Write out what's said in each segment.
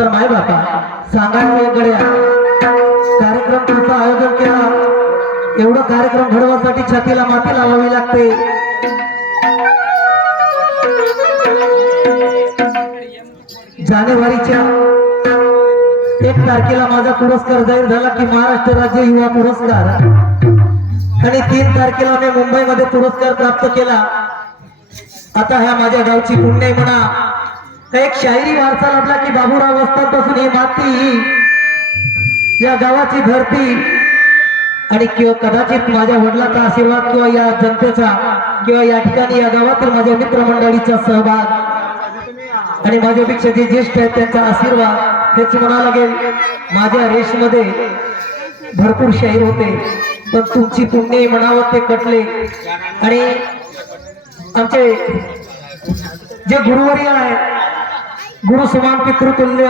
तर माय बापा सांगा गड्या कार्यक्रम तुमचं आयोजन केला, एवढं कार्यक्रम घडवण्यासाठी छातीला माती लावावी लागते. जानेवारीच्या 1 तारखेला माझा पुरस्कार जाहीर झाला की महाराष्ट्र राज्य युवा पुरस्कार, आणि 3 तारखेला मी मुंबईमध्ये पुरस्कार प्राप्त केला. आता ह्या माझ्या गावची पुण्य म्हणा, एक शायरी वारसा लाभला की बाबूराव वस्तांपासून ही माती, या गावाची धरती, आणि कदाचित माझ्या वडिलांचा आशीर्वाद किंवा या जनतेचा किंवा या ठिकाणी या गावातील माझ्या मित्रमंडळीचा सहभाग आणि माझ्यापेक्षा जे ज्येष्ठ आहेत त्यांचा आशीर्वाद हेच म्हणावं लागेल. माझ्या रेशमध्ये भरपूर शाहीर होते, पण तुमची पुण्य म्हणावं ते कटले. आणि आमचे जे गुरुवर्य आहे, गुरु समान पितृतुल्य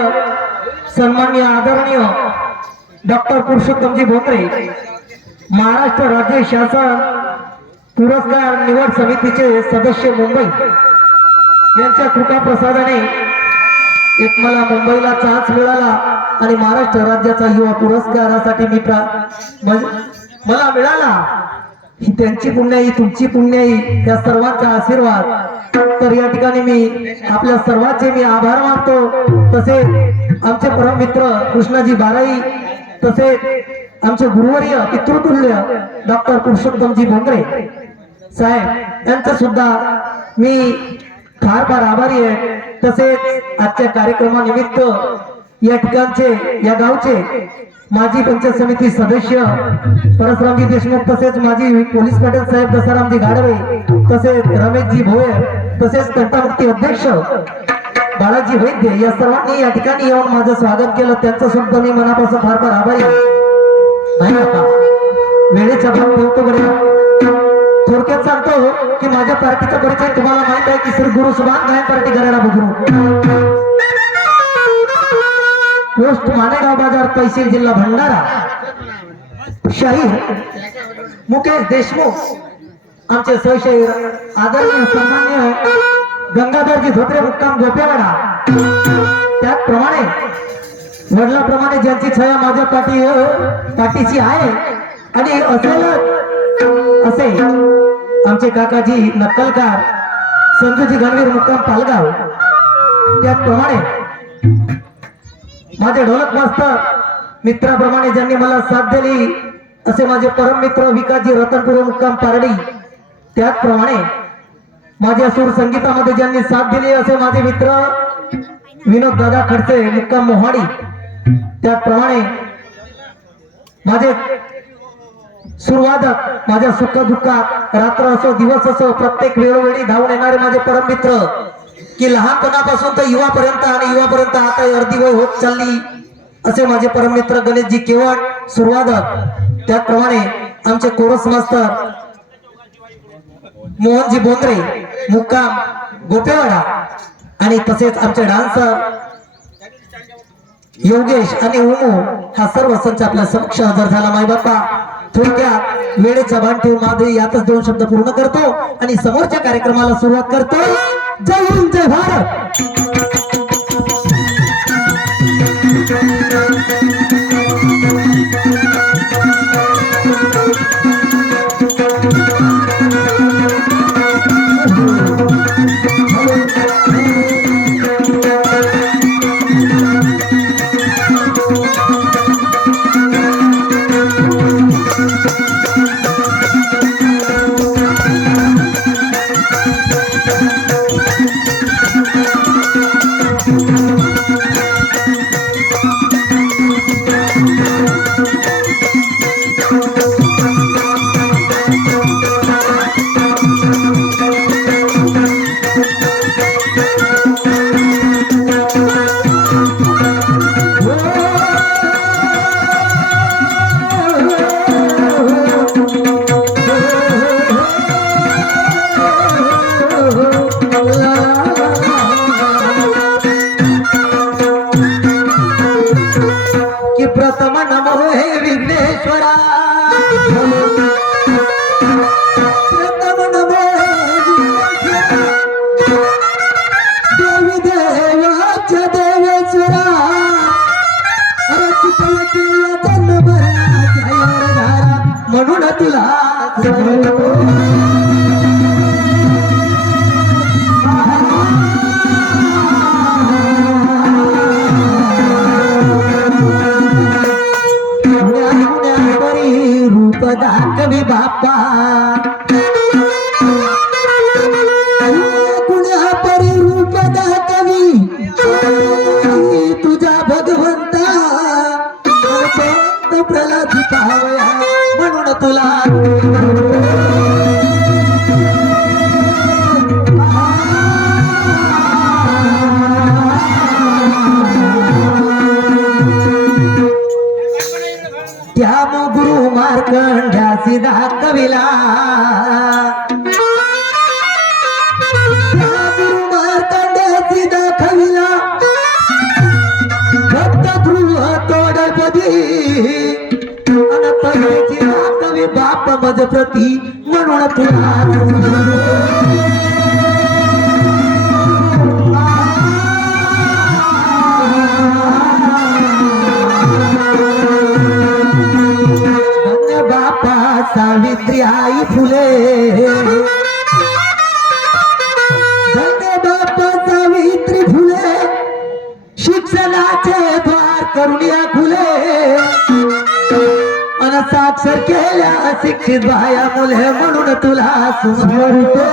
सन्मान्य आदरणीय डॉक्टर पुरुषोत्तमजी भोंगरे, महाराष्ट्र राज्य शासन पुरस्कार निवड समितीचे सदस्य मुंबई, यांच्या कृपा प्रसादाने एक मला मुंबईला चान्स मिळाला आणि महाराष्ट्र राज्याचा युवा पुरस्कारासाठी मला मिळाला. ही त्यांची पुण्याई, तुमची पुण्याई, या सर्वांचा आशीर्वाद. तर या ठिकाणी मी आपल्या सर्वांचे मी आभार मानतो. तसेच आमचे परममित्र कृष्णाजी बाराई, तसेच आमचे गुरुवर्य पितृतुल्य डॉक्टर पुरुषोत्तमजी भोंगरे साहेब यांचं सुद्धा मी फार फार आभारी आहे. तसेच आजच्या कार्यक्रमानिमित्त या ठिकाणचे या गावचे माजी पंचायत समिती सदस्य परसरामजी देशमुख, तसेच माजी पोलीस पाटील साहेब दसारामजी गाडवे, तसेच रमेशजी भोयर, तसेच तंटामुक्ती अध्यक्ष बाळाजी वैद्य, या सर्वांनी या ठिकाणी येऊन माझं स्वागत केलं. त्यांचं सुद्धा मी मनापासून फार फार आभारी आहे. वेळेच्या भाग ठेवतो गड्या. थोडक्यात सांगतो की माझ्या पार्टीचा परिचय तुम्हाला माहित आहे की श्री गुरु सुभान गायन पार्टी घराडा बुजुर्ग, पोस्ट मानेगाव बाजार, तहसील जिल्हा भंडारा. शाहीर मुकेश देशमुख, आमचे सहशाहीर आदरणीय सन्मान्य गंगाधरजी धोत्रे, मुक्काम गोपेवाडा. त्याचप्रमाणे वडिलाप्रमाणे ज्यांची छाया माझ्या पाठीशी आहे आणि असे आमचे काकाजी नक्कलकार संजूजी गणवीर, मुक्काम पालगाव. त्याचप्रमाणे माझे ढोलक मास्तर मित्राप्रमाणे ज्यांनी मला साथ दिली असे माझे परम मित्र विकासजी रतनपूर, मुक्काम पारडी. त्याचप्रमाणे माझ्या सूर संगीतामध्ये ज्यांनी साथ दिली असे माझे मित्र विनोद दादा खडसे, मुक्काम मोहाडी. त्याचप्रमाणे माझे सुरवादक माझ्या सुख दुःखात रात्र असो दिवस असो प्रत्येक वेळोवेळी धावून येणारे माझे परम मित्र, की लहानपणापासून तर युवापर्यंत आणि युवापर्यंत आता अर्धी वय होत चालली असे माझे परम मित्र गणेशजी केवळ सुरवादक. त्याचप्रमाणे आमचे कोरस मास्तर मोहनजी बोंद्रे, मुक्काम गोपेवाडा. आणि तसेच आमचे डान्सर योगेश आणि उमू, हा सर्व संच आपल्या समक्ष हजर झाला. माय बाप्पा थोडक्यात वेळेचा भान ठेवून माझे यातच 2 शब्द पूर्ण करतो आणि समोरच्या कार्यक्रमाला सुरुवात करतो. जय हिंद, जय भारत. देवी देवाच्या देवेश्वरा तुला रूप दाखवी बाप्पा कुण्या परी रूप दाखवी तुझा भगवंता प्रल्हाद पावया म्हणून तुला त्या गुरु मार्कंड्यासी दाखविला गुरु मार्कंड्यासी दाखविला भक्त ध्रुव तोडपदी अनंतची दाखवी बाप मज प्रती म्हणून तुला सावित्री आई फुले धन्य बाप्पा सावित्री फुले शिक्षणाचे द्वार करुणिया फुले अन साक्षर केल्या शिक्षित बाया मुले म्हणून तुला सुस्मरतो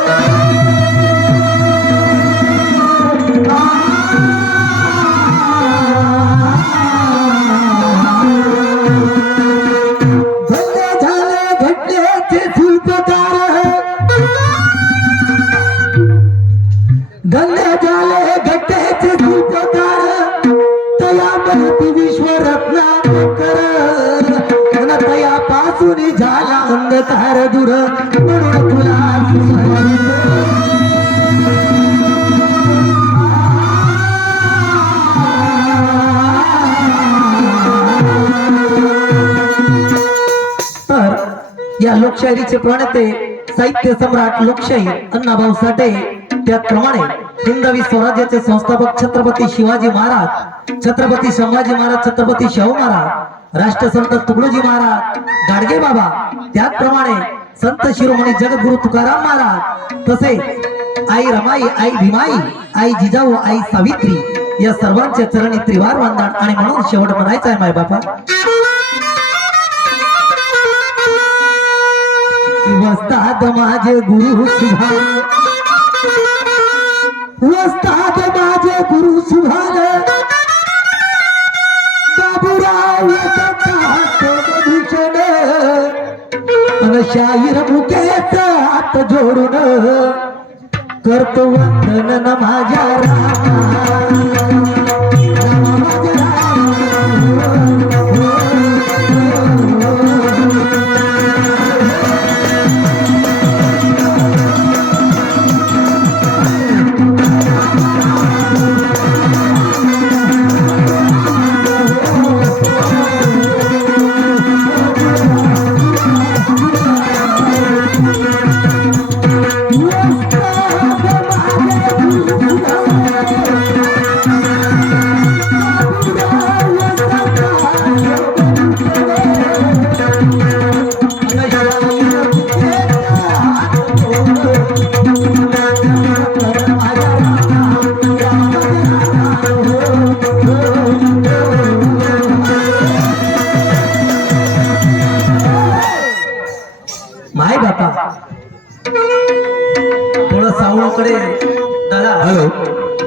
धन्य झाले घट्टेचे शिल्पकार तयापती विश्वरत्नाकर तयापासून झाला अंधकार दूर म्हणून तुला तर या लोकशाहीचे प्रणेते साहित्य सम्राट लोकशाही अण्णाभाऊ साठे त्याचप्रमाणे हिंदवी स्वराज्याचे संस्थापक छत्रपती शिवाजी महाराज छत्रपती संभाजी महाराज छत्रपती शाहू महाराज राष्ट्रसंत तुकडोजी महाराज गाडगे बाबा त्याचप्रमाणे संत शिरोमणी जगद्गुरु तुकाराम महाराज तसेच आई रमाई आई भीमाई आई जिजाऊ आई सावित्री या सर्वांच्या चरणी त्रिवार वंदन आणि म्हणून शेवट म्हणायचं आहे माय बापा वस्ताद माझे गुरु सुभान वस्ताद माझे गुरु सुभान बाबूराव भूषण अन शाहीर मुकेच हात जोडून करतो वंदन माझ्या माय बापा थोडं सावळकडे दादा हॅलो